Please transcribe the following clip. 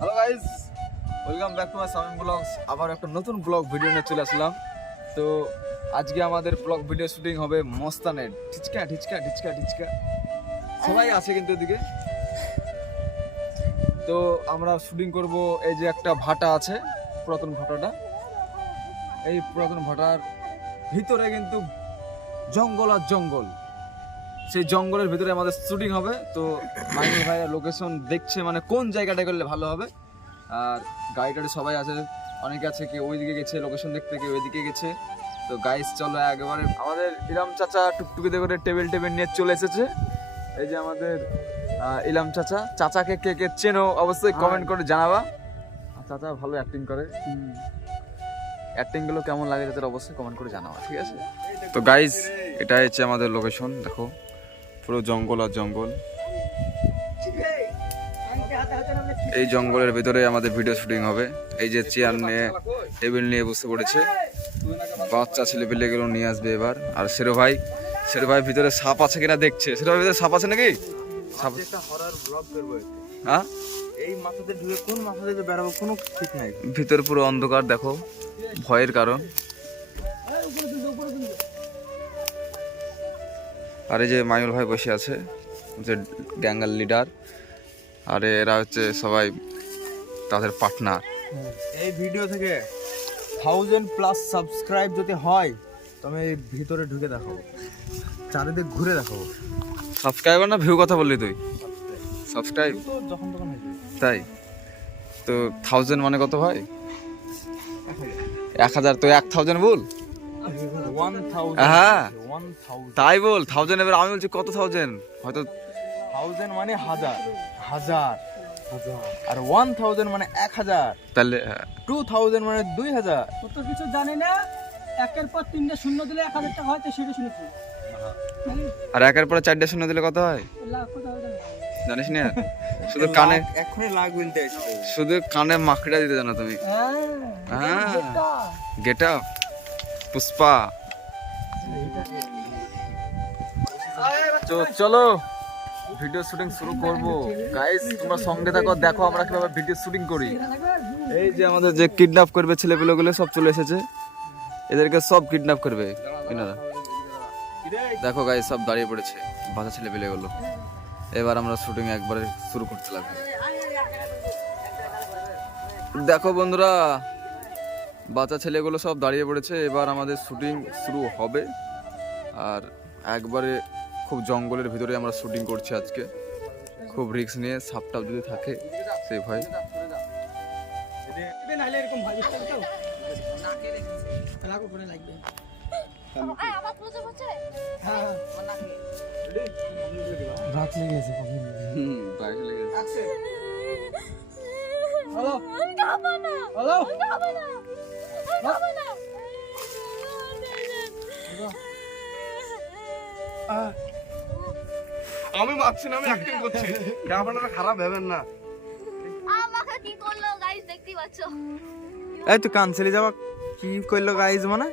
Hello guys, welcome back to my Samim blogs. আবার একটা নতুন ব্লগ ভিডিও নিয়ে চলে আসলাম। তো আজকে আমাদের ব্লগ ভিডিও শুটিং হবে মস্তানে। ঠিচকা ঠিচকা ঠিচকা ঠিচকা সবাই আছে কিন্তু এদিকে। তো আমরা শুটিং করব এই যে একটা ভাটা আছে, পুরাতন ভাটাটা। এই পুরাতন ভাটার ভিতরে কিন্তু জঙ্গল আর জঙ্গল, সেই জঙ্গলের ভিতরে আমাদের শুটিং হবে। তো মাইনুল ভাইয়া লোকেশন দেখছে, মানে কোন জায়গাটা করলে ভালো হবে। আর গাড়িটারে সবাই আছে, অনেকে আছে, কেউ ওইদিকে গেছে লোকেশন দেখতে, কেউ ওইদিকে গেছে। তো গাইস চলো একেবারে আমাদের ইলাম চাচা টুকটুকিতে করে টেবিল নিয়ে চলে এসেছে। এই যে আমাদের ইলাম চাচা। চাচাকে কে কে চেনো অবশ্যই কমেন্ট করে জানাবা। চাচা ভালো অ্যাক্টিং করে, অ্যাক্টিং গুলো কেমন লাগে তাদের অবশ্যই কমেন্ট করে জানাবা, ঠিক আছে? তো গাইস এটা হচ্ছে আমাদের লোকেশন, দেখো পুরো জঙ্গল আর জঙ্গল। এই জঙ্গলের ভিতরে আমাদের ভিডিও শুটিং হবে। এই যে চেয়ার নিয়ে টেবিল নিয়ে বসে পড়েছে, বাচ্চা ছেলে পেলে গুলো নিয়ে আসবে এবার। আর শেরো ভাই ভিতরে সাপ আছে কিনা দেখছে। শেরো ভাই ভিতরে সাপ আছে নাকি? সাপ একটা হরর ব্লগ করব। হ্যাঁ, এই মাথাতে ঢুকে কোন মাথাতে বেরাবো কোনো ঠিক নাই। ভিতরে পুরো অন্ধকার, দেখো ভয়ের কারণ। আর এই যে মাইনুল ভাই বসে আছে, যে গ্যাঙ্গাল লিডার। আর এরা হচ্ছে সবাই তাদের পার্টনার। এই ভিডিও থেকে 1000+ সাবস্ক্রাইব যদি হয় তো আমি ভিতরে ঢুকে দেখাবো, চারিদিক ঘুরে দেখাবো। সাবস্ক্রাইবার না ভিউ কথা বললি তুই? সাবস্ক্রাইব তো যখন তখন হয়ে যাবে। তাই তো 1000 মানে কত ভাই? 1000 তো 1000 বল। 1000 হ্যাঁ 1000 তাই বল 1000। এবার আমি বলছি কত 1000, হয়তো 1000 মানে হাজার হাজার হাজার, আর 1000 মানে 1000, তাহলে 2000 মানে 2000। কত কিছু জানি না। একের পর 3টে শূন্য দিলে 1000 টাকা হয়, তো সেটা শুনেছি। আর একের পরে 4টা শূন্য দিলে কত হয় লাখ কোথাও জানি না। জানিস না? শুধু কানে, এখনই লাখ বলতে আসছে। শুধু কানে মাকড়া দিতে জানো তুমি। হ্যাঁ গেট আপ পুষ্পা। তো চলো ভিডিও শুটিং শুরু করব। গাইস তোমরা সঙ্গে থাকো, দেখো আমরা কিভাবে ভিডিও শুটিং করি। এই যে আমাদের যে কিডন্যাপ করবে ছেলেপেলেগুলো সব চলে এসেছে, এদেরকে সব কিডন্যাপ করবে এনারা। দেখো গাইস সব দাঁড়িয়ে পড়েছে বাচ্চা ছেলেপেলেগুলো। এবার আমরা শুটিং একবারে শুরু করতে লাগবো। দেখো বন্ধুরা, বাচ্চা ছেলেগুলো সব দাঁড়িয়ে পড়েছে। এবার আমাদের শুটিং শুরু হবে। আর একবারে খুব জঙ্গলের ভিতরে আমরা শুটিং করছি আজকে, খুব রিস্ক নিয়ে। সাপটাপ যদি থাকে সেই ভয়। নাহলে এরকম ভাই বুঝতে তো লাগো করে লাগবে। আমার প্রচুর হচ্ছে। হ্যাঁ রাত লেগে গেছে। বাইরে লেগে গেছে। হ্যালো আমি খাবো না। হ্যালো আমি খাবো না। আমি খাবো না। আমি মারছি না, আমি অ্যাক্টিং করছি। আপনারা খারাপ ভেবেন না। আমাকে কি করলো গাইস দেখতেই পাচ্ছ। এই তো কানছেলি যাবা কি কইলো গাইজ মানে